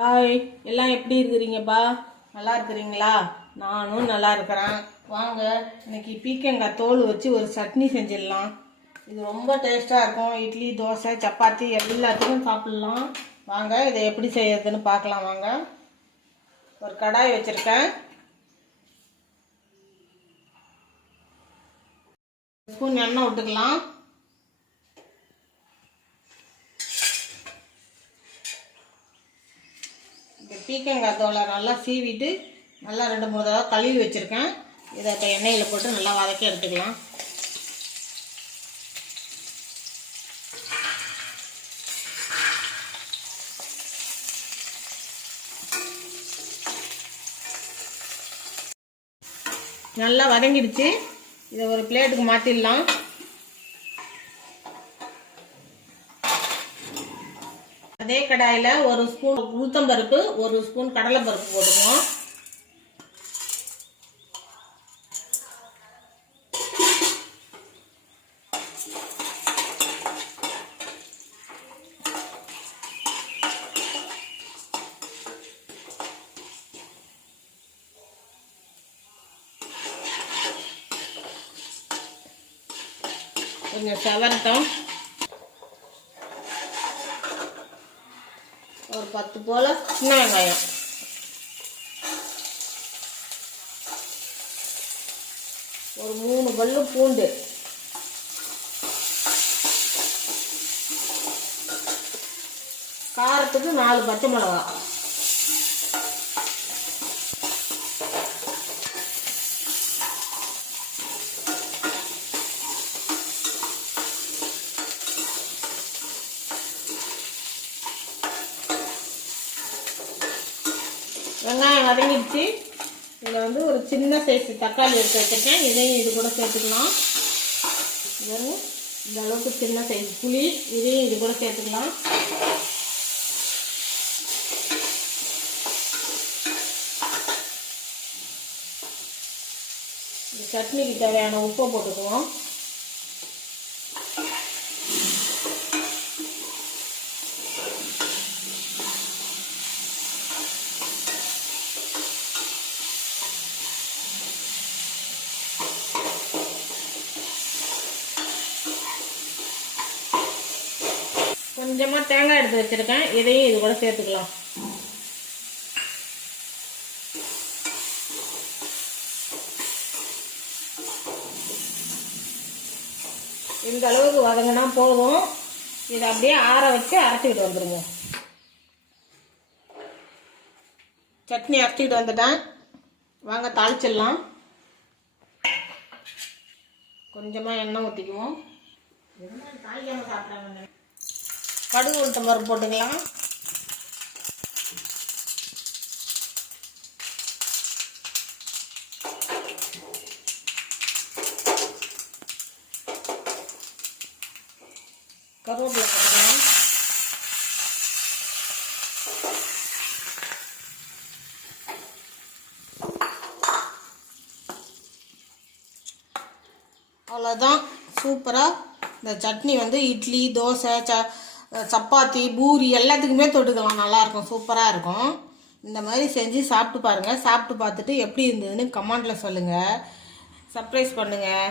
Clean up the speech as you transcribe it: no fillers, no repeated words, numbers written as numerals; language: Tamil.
ஹாய், எல்லாம் எப்படி இருக்கிறீங்கப்பா? நல்லா இருக்கிறீங்களா? நானும் நல்லா இருக்கிறேன். வாங்க, இன்னைக்கு பீக்கங்காய் தோல் வச்சு ஒரு சட்னி செஞ்சிடலாம். இது ரொம்ப டேஸ்ட்டாக இருக்கும். இட்லி, தோசை, சப்பாத்தி எல்லாத்துக்கும் சாப்பிட்லாம். வாங்க, இதை எப்படி செய்யறதுன்னு பார்க்கலாம். வாங்க, ஒரு கடாய் வச்சுருக்கேன். ஸ்பூன் எண்ணெய் விட்டுக்கலாம். பீக்கங்காய் தோலை நல்லா சீவிட்டு நல்லா 2-3 தடவை கழுவி வச்சுருக்கேன். இதை இப்போ எண்ணெயில் போட்டு நல்லா வதக்கி எடுத்துக்கலாம். நல்லா வதங்கிடுச்சு. இதை ஒரு பிளேட்டுக்கு மாற்றிடலாம். அதே கடாயில் ஒரு ஸ்பூன் உளுத்தம்பருப்பு, ஒரு ஸ்பூன் கடலைப்பருப்பு போட்டுக்குவோம். கொஞ்சம் செவரட்டும். ஒரு 10 போல் சின்ன வெங்காயம், ஒரு 3 பல்லு பூண்டு, காரத்துக்கு 4 பச்சை மிளகா, வெங்காயம் வதங்கிடுச்சு. இதில் வந்து ஒரு சின்ன சைஸ் தக்காளி எடுத்து வச்சுருக்கேன். இதையும் இது கூட சேர்த்துக்கலாம். இந்த அளவுக்கு சின்ன சைஸ் புளி, இதையும் இது கூட சேர்த்துக்கலாம். இந்த சட்னிக்கு தேவையான உப்பை போட்டுக்குவோம். கொஞ்சமாக தேங்காய் எடுத்து வச்சுருக்கேன். இதையும் இது கூட சேர்த்துக்கலாம். இந்த அளவுக்கு வதங்கினா போதும். இதை அப்படியே ஆற வச்சு அரைச்சிக்கிட்டு வந்துடுங்க. சட்னி அரைச்சிக்கிட்டு வந்துட்டேன். வாங்க தாளிச்சிடலாம். கொஞ்சமாக எண்ணெய் ஊற்றிக்குவோம். தாளிக்காமல் சாப்பிட்றாங்க. கடுகு உளுத்தம் பருப்பு போட்டுக்கலாம். கருவேப்பிலை போட்டுக்கலாம். அவ்வளோதான். சூப்பராக இந்த சட்னி வந்து இட்லி, தோசை, சப்பாத்தி, பூரி எல்லாத்துக்குமே தொட்டுக்கலாம். நல்லாயிருக்கும், சூப்பராக இருக்கும். இந்த மாதிரி செஞ்சு சாப்பிட்டு பாருங்கள். சாப்பிட்டு பார்த்துட்டு எப்படி இருந்ததுன்னு கமெண்டில் சொல்லுங்கள். சர்ப்ரைஸ் பண்ணுங்கள்.